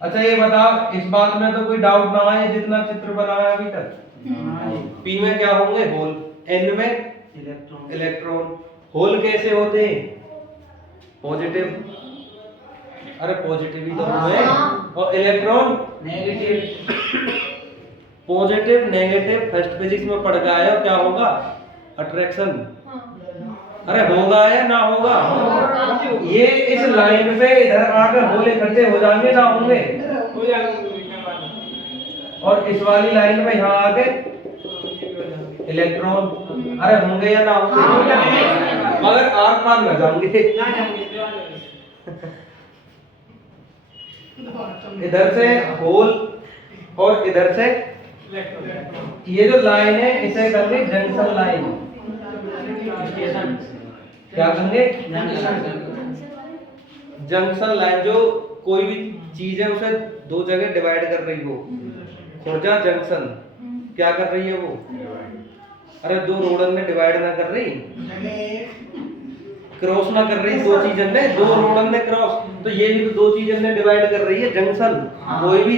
अच्छा ये बताओ, इस बात में तो कोई डाउट ना आए जितना चित्र बनाया अभी तक। पी में क्या होंगे, होल। एन में इलेक्ट्रॉन। होल कैसे होते हैं, पॉजिटिव, अरे पॉजिटिव ही तो हुए। और electron negative. Positive negative first physics में पढ़ गए हो, क्या होगा, अट्रैक्शन। अरे होगा या ना होगा, ये इस लाइन पे इधर आकर होल इकट्ठे हो जाएंगे ना होंगे, और इस वाली लाइन में यहाँ आके इलेक्ट्रॉन, अरे होंगे या ना होंगे, मगर आर पार न जाएंगे। इधर से होल और इधर से ये जो लाइन है इसे करेंगे जंक्शन लाइन। क्या कहेंगे, जंक्शन लाइन। जो कोई भी चीज है उसे दो जगह डिवाइड कर रही हो, खुर्जा जंक्शन क्या कर रही है वो, अरे दो रोडन ने डिवाइड ना कर रही, क्रॉस ना कर रही, दो चीजन ने, दो रोडन ने क्रॉस, तो ये भी दो चीजन ने डिवाइड कर रही है, जंक्शन। कोई भी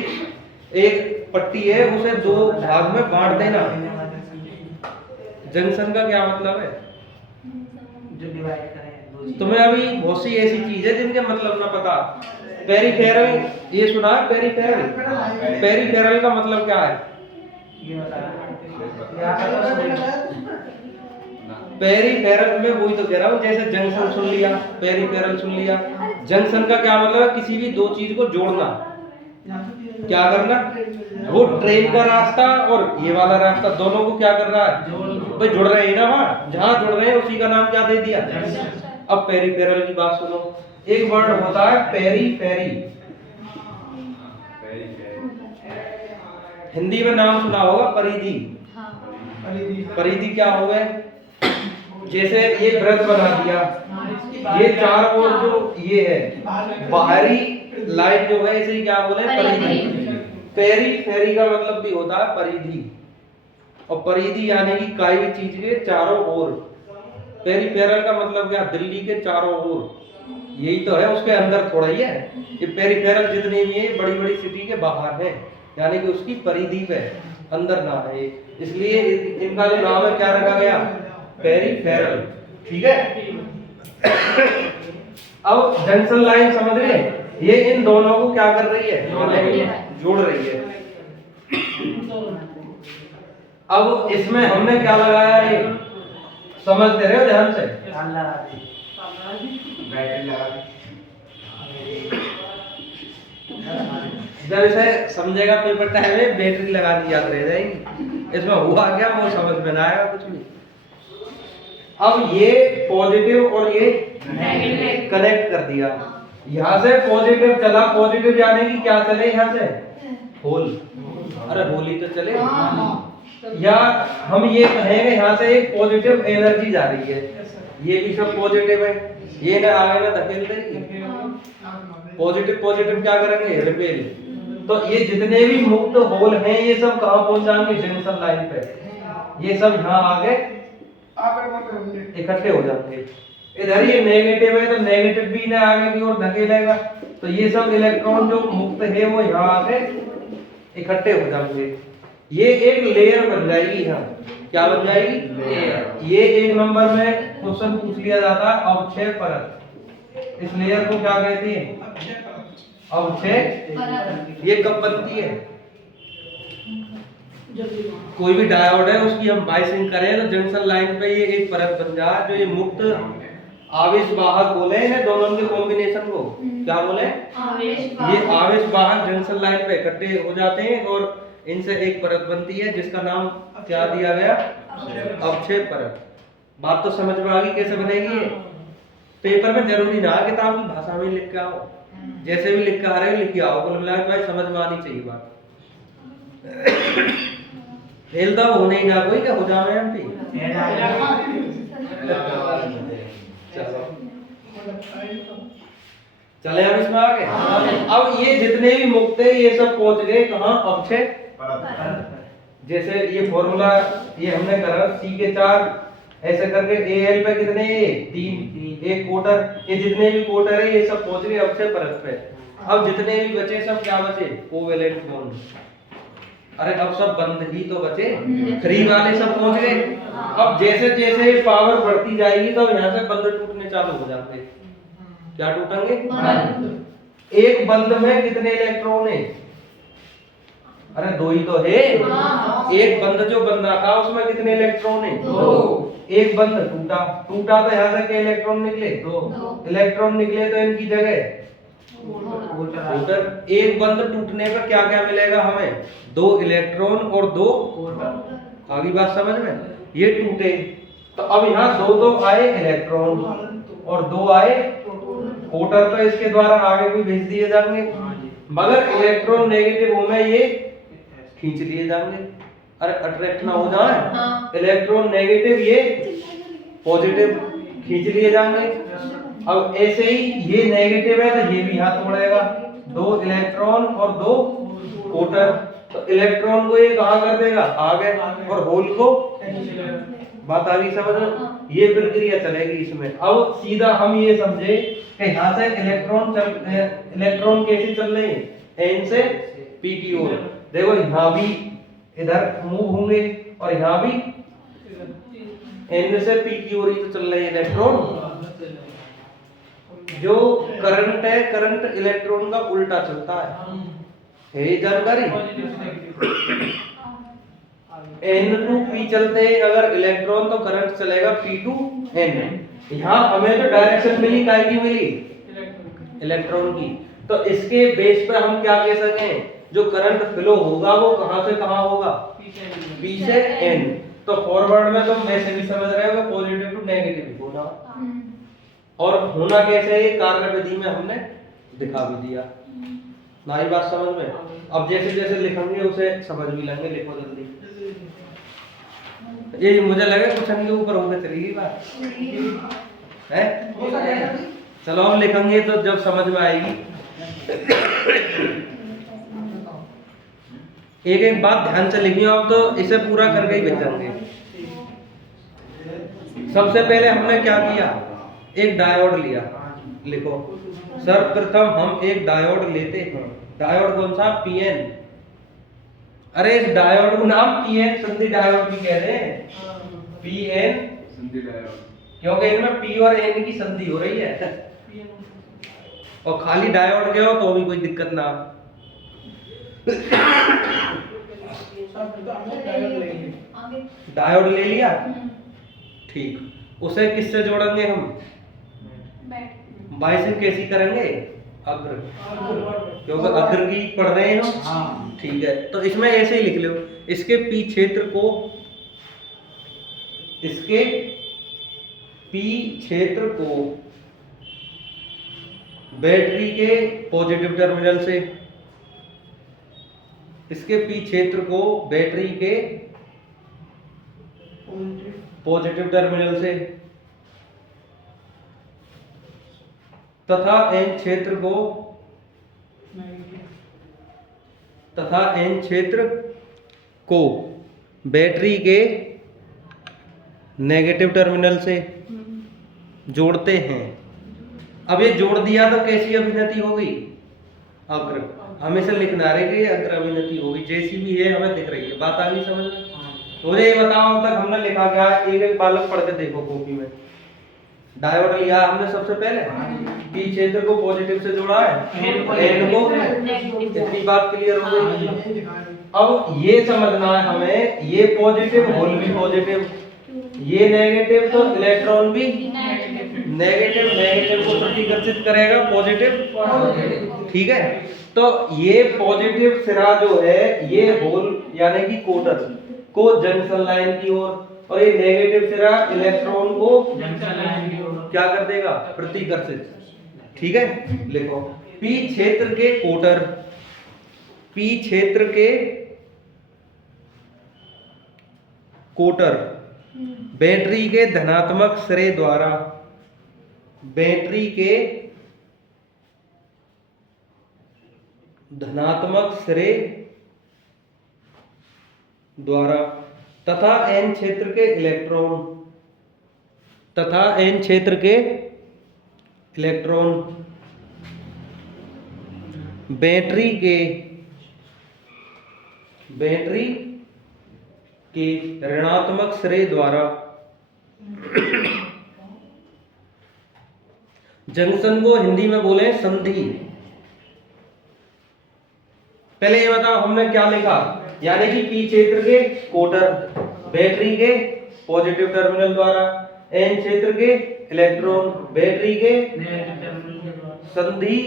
एक पट्टी है उसे दो भाग में बांट देना, जंक्शन का क्या मतलब है, जो डिवाइड करें। तुम्हें अभी बहुत सी ऐसी चीज है जिनके मतलब ना पता। पेरिफेरल, ये सुना है पेरिफेरल, पेरिफेरल का मतलब क्या है, ये बता। पेरिफेरल में वही तो कह रहा हूँ, जैसे जंक्शन सुन लिया, पेरिफेरल सुन लिया। जंक्शन का क्या मतलब है, किसी भी दो चीज को जोड़ना, क्या करना, वो ट्रेन का रास्ता और ये वाला रास्ता दोनों को क्या कर रहा है, भाई जुड़ रहे हैं ना, वहाँ जहाँ जुड़ रहे हैं उसी का नाम क्या दे दिया। अब पेरिफेरल की बात सुनो, एक वर्ड होता है पेरीफेरी, हिंदी में नाम सुना होगा परिधि। परिधि क्या हो गए, जैसे ये वृत्त बना दिया, ये चार ओर जो ये है बाहरी लाइन जो है इसे क्या बोले, परिधि। पेरीफेरी का मतलब भी होता है परिधि, और परिधि यानी कि कोई भी चीज के चारों ओर। पेरीफेरल का मतलब क्या, दिल्ली के चारों ओर, यही तो है, उसके अंदर थोड़ा ही है। ये पेरीफेरल जितने भी है बड़ी बड़ी सिटी के बाहर है, यानी कि उसकी परिधि पे, अंदर ना है, इसलिए इनका जो नाम है क्या रखा गया, पेरीफेरल। ठीक है। अब जंक्शन लाइन समझ रहे, ये इन दोनों को क्या कर रही है, जोड़ रही है। अब इसमें हमने क्या लगाया है, समझते रहे हो ध्यान से, बैटरी लगा दी। जब इसे समझेगा पेपर टाइम में बैटरी लगानी याद रह जाएगी, इसमें हुआ क्या वो समझ में ना आएगा कुछ भी। अब ये पॉजिटिव और ये कनेक्ट कर दिया, यहाँ से पॉजिटिव चला, पॉजिटिव यानी कि क्या चले, यहाँ से होल, अरे होल ही तो चले। या हम ये कहेंगे यहाँ से एक पॉजिटिव एनर्जी जा रही है, ये भी सब पॉजिटिव है, ये ना आगे ना धकेल देगी, पॉजिटिव पॉजिटिव क्या करेंगे, रिपेल। तो ये जितने भी मुक्त होल हैं ये सब कहाँ पहुंचाएंगे, जंक्शन लाइन पे, ये सब यहाँ आगे इकट्ठे हो जाएंगे। इधर ये नेगेटिव है तो नेगेटिव भी इन्हें आगे की ओर धकेलेगा, तो ये सब इलेक्ट्रॉन जो मुक्त है वो यहाँ आके इकट्ठे हो जाएंगे, ये एक लेयर बन जाएगी। यहाँ क्या बन जाएगी, लेयर। ये एक नंबर में क्वेश्चन पूछ लिया जाता है, अवक्षय परत। इस लेयर को क्या कहते हैं, अवक्षय। ये कब बनती है, कोई भी डायोड है उसकी हम बाइसिंग करें तो जंक्शन लाइन पे ये एक परत बन जाए, जो ये मुक्त आवेश वाहक बोले हैं दोनों के कॉम्बिनेशन को, क्या बोले, ये आवेश वाहक जंक्शन लाइन पे इकट्ठे हो जाते हैं और इनसे एक परत बनती है जिसका नाम क्या दिया गया, अवक्षय परत। बात तो समझ में आ गई कैसे बनेगी ये। पेपर में जरूरी ना किताब की भाषा में लिख के आओ, जैसे भी लिख के आ रहे हो लिख के आओ, कुल मिला के भाई समझ में आनी चाहिए बात। फेल तो होने ही ना कोई, क्या हो जाए एमपी। चलो चले अब इसमें आगे। अब ये जितने भी मुक्त है ये सब पहुंच गए कहाँ अवक्षय जैसे ये फॉर्मूला ये हमने करा सी के 4 ऐसे करके एल पे कितने 3 एक कोटर ये जितने भी कोटर है ये सब पहुंच गए अवक्षय परत पे। अब जितने भी बचे सब क्या बचे कोवेलेंट बॉन्ड। अरे अब सब बंद ही तो बचे फ्री वाले सब पहुंच गए। अब जैसे जैसे पावर बढ़ती जाएगी तो यहाँ से बंद टूटने चालू हो जाते। क्या टूटेंगे एक बंद में कितने इलेक्ट्रॉन है अरे 2 ही तो है। एक बंद जो बंद रखा उसमें कितने इलेक्ट्रॉन है 2। एक बंद टूटा टूटा तो यहाँ से क्या इलेक्ट्रॉन निकले 2 इलेक्ट्रॉन निकले तो इनकी जगह कोटर। एक बंद टूटने पर क्या क्या मिलेगा हमें 2 इलेक्ट्रॉन और 2 आगे बात समझ में। ये टूटे तो अब यहाँ 2 आए इलेक्ट्रॉन और 2 आए कोटर तो इसके द्वारा आगे भी भेज दिए जाएंगे मगर इलेक्ट्रॉन नेगेटिव में ये खींच लिए जाएंगे। अरे अट्रैक्ट ना हो जाए इलेक्ट्रॉन नेगेटिव ये पॉजिटिव खींच लिए जाएंगे। अब ऐसे ही ये नेगेटिव है तो ये भी हाथ तोड़ेगा 2 इलेक्ट्रॉन और 2 कोटर तो इलेक्ट्रॉन को ये कहाँ कर देगा आगे और होल को बात आ गई समझ में। ये प्रक्रिया चलेगी इसमें। अब सीधा हम ये समझे कि यहाँ से इलेक्ट्रॉन कैसे चल रहे हैं एन से पी की ओर। देखो यहाँ भी इधर मूव होंगे और यहाँ भी एन से पी की ओर ही तो चल रहे हैं इलेक्ट्रॉन। जो करंट है करंट इलेक्ट्रॉन का उल्टा चलता है ये जानकारी। N टू P चलते हैं अगर इलेक्ट्रॉन तो करंट चलेगा P टू N। यहाँ हमें तो डायरेक्शन मिली काय की मिली इलेक्ट्रॉन की। तो इसके बेस पर हम क्या कह सकें जो करंट फ्लो होगा वो कहाँ से कहाँ होगा P से N। तो फॉरवर्ड में तुम वैसे भी समझ रहे हो पॉजिटिव टू नेगेटिव होना और होना कैसे है कार्य विधि में हमने दिखा भी दिया ना ही बात समझ में। अब जैसे जैसे लिखेंगे उसे समझ भी लेंगे। लिखो जल्दी ये मुझे लगे क्वेश्चन के ऊपर होकर चलेगी बात है। चलो हम लिखेंगे तो जब समझ में आएगी। एक एक बात ध्यान से लिखिए अब तो इसे पूरा करके ही भेजेंगे। सबसे पहले हमने क्या किया एक डायोड लिया। लिखो सर्वप्रथम हम एक डायोड लेते हैं। डायोड कौन सा पीएन। अरे इस डायोड को नाम पीएन संधि डायोड भी कह रहे हैं पीएन संधि डायोड क्योंकि इनमें पी और एन की संधि हो रही है। और खाली डायोड के हो तो भी कोई दिक्कत ना। डायोड ले लिया ठीक। उसे किससे जोड़ेंगे हम बाई से कैसी करेंगे अग्र क्योंकि अग्र की पढ़ रहे हैं हम ठीक है। तो इसमें ऐसे ही लिख लो इसके पी क्षेत्र को इसके पी क्षेत्र को बैटरी के पॉजिटिव टर्मिनल से इसके पी क्षेत्र को बैटरी के पॉजिटिव टर्मिनल से तथा एन क्षेत्र को बैटरी के नेगेटिव टर्मिनल से जोड़ते हैं। अब ये जोड़ दिया तो कैसी अभिनति होगी अग्र। हमें से लिखना रहे कि अग्र अभिनति होगी जैसी भी है हमें दिख रही है। बात आ गई समझ में। मुझे ये बताओ अब तक हमने लिखा क्या एक एक बालक पढ़ के देखो कॉपी में। डायोड लिया हमने सबसे पहले पी क्षेत्र को पॉजिटिव से जोड़ा है एन को इतनी बात क्लियर हो गई। अब ये समझना है हमें ये पॉजिटिव होल भी पॉजिटिव ये नेगेटिव तो इलेक्ट्रॉन भी नेगेटिव को प्रतिकर्षित करेगा पॉजिटिव ठीक है। तो ये पॉजिटिव सिरा जो है ये होल यानी कि कोटर को जंक्शन लाइन की ओर और ये नेगेटिव सिरा इलेक्ट्रॉन को जंक्शन लाइन की ओर क्या कर देगा प्रतिकर्षित ठीक है। लिखो पी क्षेत्र के कोटर पी क्षेत्र के कोटर बैटरी के धनात्मक सिरे द्वारा, बैटरी के धनात्मक सिरे द्वारा तथा n क्षेत्र के इलेक्ट्रॉन, तथा n क्षेत्र के इलेक्ट्रॉन बैटरी के ऋणात्मक सिरे द्वारा जंक्शन को हिंदी में बोले संधि। पहले ये बताओ हमने क्या लिखा, यानी कि पी क्षेत्र के कोटर बैटरी के पॉजिटिव टर्मिनल द्वारा, एन क्षेत्र के इलेक्ट्रॉन बैटरी के संधि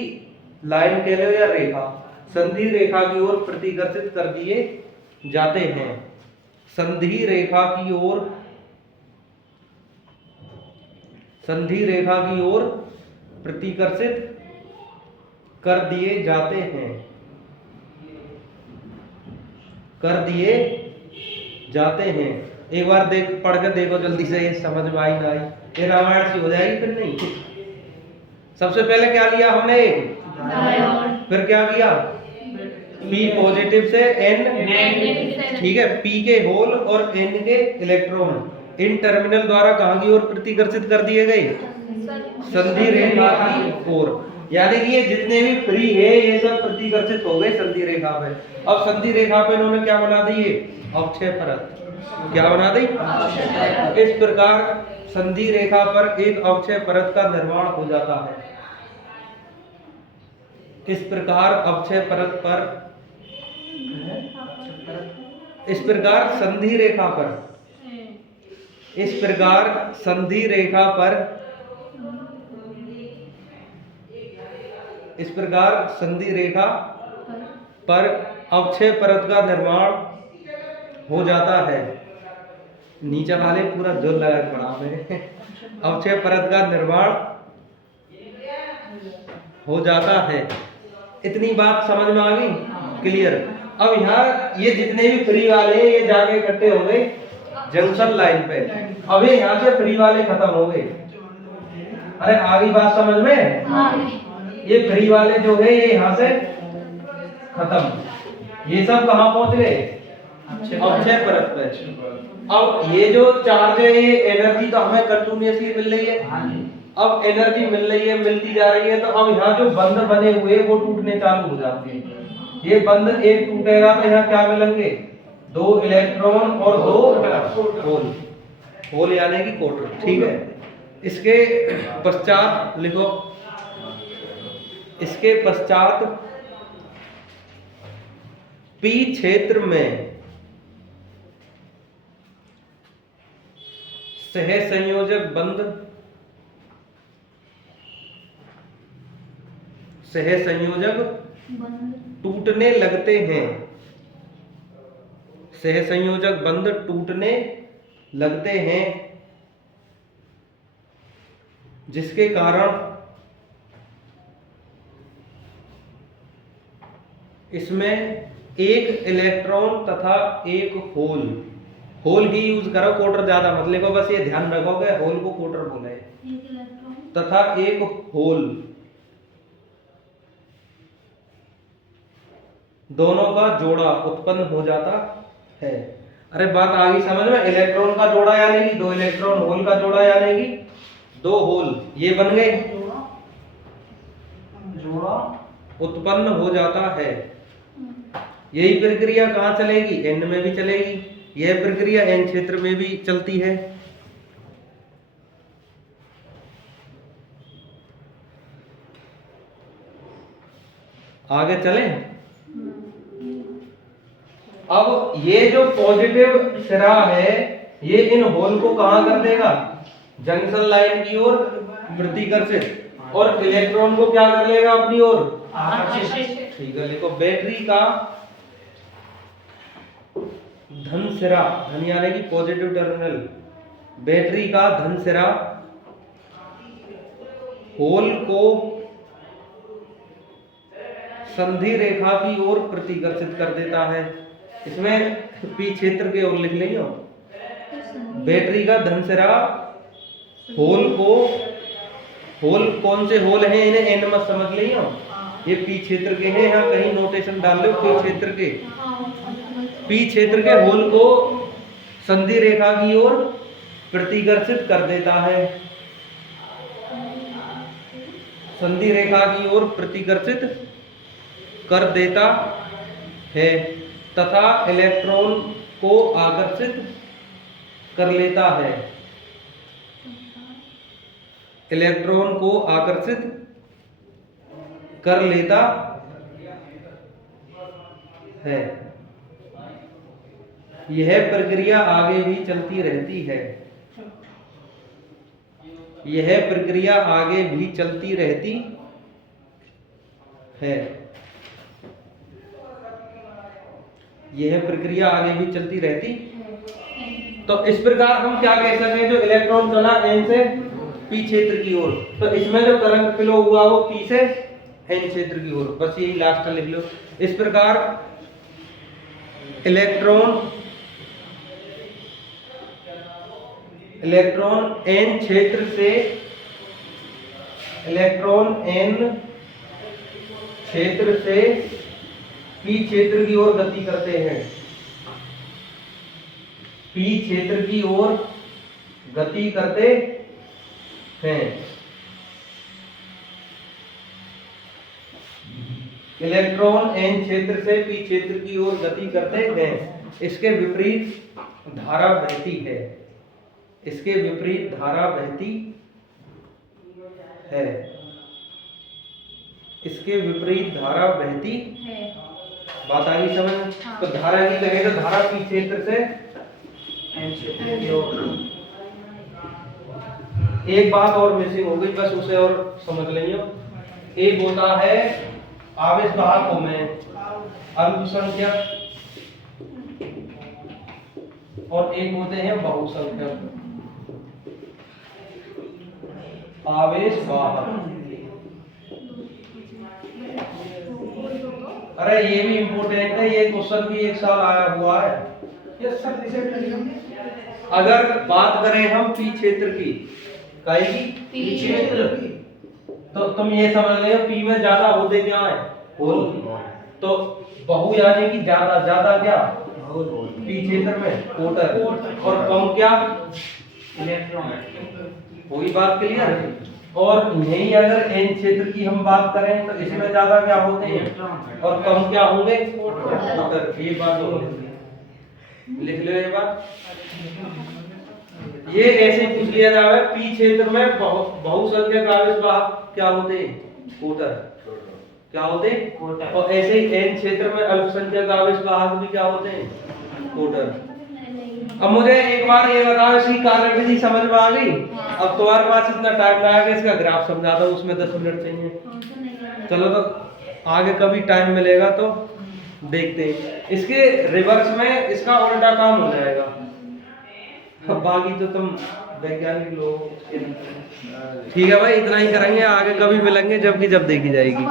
लाइन कह लो या रेखा, संधि रेखा की ओर प्रतिकर्षित कर दिए जाते हैं। संधि रेखा की ओर, संधि रेखा की ओर प्रतिकर्षित कर दिए जाते हैं, कर दिए जाते हैं। एक बार देख पढ़ कर देखो जल्दी से, ये समझ में आई ना आई, ये रामायण सी हो जाएगी फिर नहीं। सबसे पहले क्या लिया हमने, फिर क्या किया, P पॉजिटिव से N, ठीक है, P के होल और N के इलेक्ट्रॉन इन टर्मिनल द्वारा कहां की ओर प्रतिकर्षित कर दिए गए, संधि रेखा की ओर। यानी कि ये जितने भी फ्री है ये सब प्रतिकर्षित हो गए संधि रेखा पे। अब संधि रेखा पे इन्होंने क्या बना दी, अवक्षय परत, क्या बना दी। इस प्रकार संधि रेखा पर एक अवक्षय परत का निर्माण हो जाता है। इस प्रकार अवक्षय परत पर, इस प्रकार संधि रेखा पर, इस प्रकार संधि रेखा पर, इस प्रकार संधि रेखा पर अवक्षय परत का निर्माण हो जाता है। नीचे वाले पूरा जोर लगा पड़ा में, अवक्षय परत का निर्माण हो जाता है। इतनी बात समझ में आ गई, क्लियर। अब यहाँ ये जितने भी फ्री वाले हैं ये जाके इकट्ठे हो गए जंक्शन लाइन पे। अब ये यहाँ से फ्री वाले खत्म हो गए। अरे आगे बात समझ में, ये फ्री वाले जो है ये यहाँ से खत्म, ये सब कहाँ पहुंच गए, अवक्षय परत पे। अब ये जो चार्ज है ये एनर्जी तो हमें कंटिन्यूअसली मिल रही है, अब एनर्जी मिल रही है, मिलती जा रही है, तो अब यहाँ जो बंध बने हुए वो टूटने चालू हो जाते हैं। ये बंध एक टूटेगा तो यहाँ क्या मिलेंगे, दो इलेक्ट्रॉन और दो होल, होल यानी कि कोटर, ठीक है। इसके पश्चात लिखो, इसके पश्चात पी क्षेत्र में सहसंयोजक बंध, सहसंयोजक टूटने लगते हैं, सहसंयोजक बंध टूटने लगते हैं, जिसके कारण इसमें एक इलेक्ट्रॉन तथा एक होल, होल ही यूज करो, कोटर ज्यादा मत लिखो, बस ये ध्यान रखोगे होल को कोटर बोले, तथा एक होल, दोनों का जोड़ा उत्पन्न हो जाता है। अरे बात आ गई समझ में, इलेक्ट्रॉन का जोड़ा यानी कि दो इलेक्ट्रॉन, होल का जोड़ा यानी कि दो होल, ये बन गए, जोड़ा उत्पन्न हो जाता है। यही प्रक्रिया कहाँ चलेगी, एन में भी चलेगी, यह प्रक्रिया एन क्षेत्र में भी चलती है। आगे चलें। अब ये जो पॉजिटिव सिरा है ये इन होल को कहां कर देगा, जंक्शन लाइन की ओर प्रतिकर्षित, और इलेक्ट्रॉन को क्या कर लेगा अपनी ओर आकर्षित, ठीक है। लिखो बैटरी का धन सिरा, धन यानी कि पॉजिटिव टर्मिनल, बैटरी का धन सिरा होल को संधि रेखा की ओर प्रतिकर्षित कर देता है। इसमें पी क्षेत्र के ओर लिख लेंगे, बैटरी का धन सिरा होल कौन से होल हैं इन्हें एन मत समझ लियो, ये पी क्षेत्र के हैं, यहाँ कहीं नोटेशन डाल लो पी क्षेत्र के। पी क्षेत्र के होल को संधि रेखा की ओर प्रतिकर्षित कर देता है, संधि रेखा की ओर प्रतिकर्षित कर देता है तथा इलेक्ट्रॉन को आकर्षित कर लेता है, इलेक्ट्रॉन को आकर्षित कर लेता है। यह प्रक्रिया आगे भी चलती रहती है, यह प्रक्रिया आगे भी चलती रहती है, यह प्रक्रिया आगे भी चलती रहती। तो इस प्रकार हम क्या कह सकते हैं, जो इलेक्ट्रॉन चला एन से पी क्षेत्र की ओर, तो इसमें जो करंट फ्लो हुआ वो पी से एन क्षेत्र की ओर, बस यही लास्ट लिख लो। इस प्रकार इलेक्ट्रॉन एन क्षेत्र से, इलेक्ट्रॉन एन क्षेत्र से पी क्षेत्र की ओर गति करते हैं, पी क्षेत्र की ओर गति करते हैं। इलेक्ट्रॉन एन क्षेत्र से पी क्षेत्र की ओर गति करते हैं, इसके विपरीत धारा बहती है, इसके विपरीत धारा बहती है, इसके विपरीत धारा बहती है। बात आ गई समझ? हाँ। तो धारा की कहें तो धारा पी क्षेत्र से एन क्षेत्र की ओर। एक बात और मिसिंग हो गई, बस उसे और समझ लेंगे। एक होता है आवेश वाहकों में अल्पसंख्यक और एक होते हैं बहुसंख्यक आवेश वाहक। अरे ये भी इम्पोर्टेंट है, ये क्वेश्चन भी एक साल आया हुआ है। यस सर, अगर बात करें हम पी क्षेत्र की, पी क्षेत्र, तो तुम ये समझ ले पी में ज्यादा होते क्या है, होल। तो बहु यानी कि ज्यादा, ज्यादा क्या पी क्षेत्र में कोटर, और कम क्या इलेक्ट्रॉन। वही बात क्लियर है। और यही अगर एन क्षेत्र की हम बात करें तो इसमें ज्यादा क्या होते हैं और कम क्या होंगे कोटर। ये बात लिख लो, ये बात ये ऐसे पूछ लिया जाए, पी क्षेत्र में बहुसंख्यक आवेश वाहक क्या होते हैं, कोटर। क्या होते हैं, कोटर। और ऐसे ही एन क्षेत्र में अल्पसंख्यक आवेश वाहक भी क्या होते हैं, कोटर। अब मुझे एक बार ये बताओ, इसकी कार्यविधि समझ में आ गई? अब तुम्हारे पास इतना टाइम ना आएगा, इसका ग्राफ समझा दो, उसमें 10 मिनट चाहिए। चलो तो आगे कभी टाइम मिलेगा तो देखते हैं। इसके रिवर्स में इसका उल्टा काम हो जाएगा। बाकी तो तुम वैज्ञानिक लोग, ठीक है भाई, इतना ही करेंगे, आगे कभी मिलेंगे जब देखी जाएगी।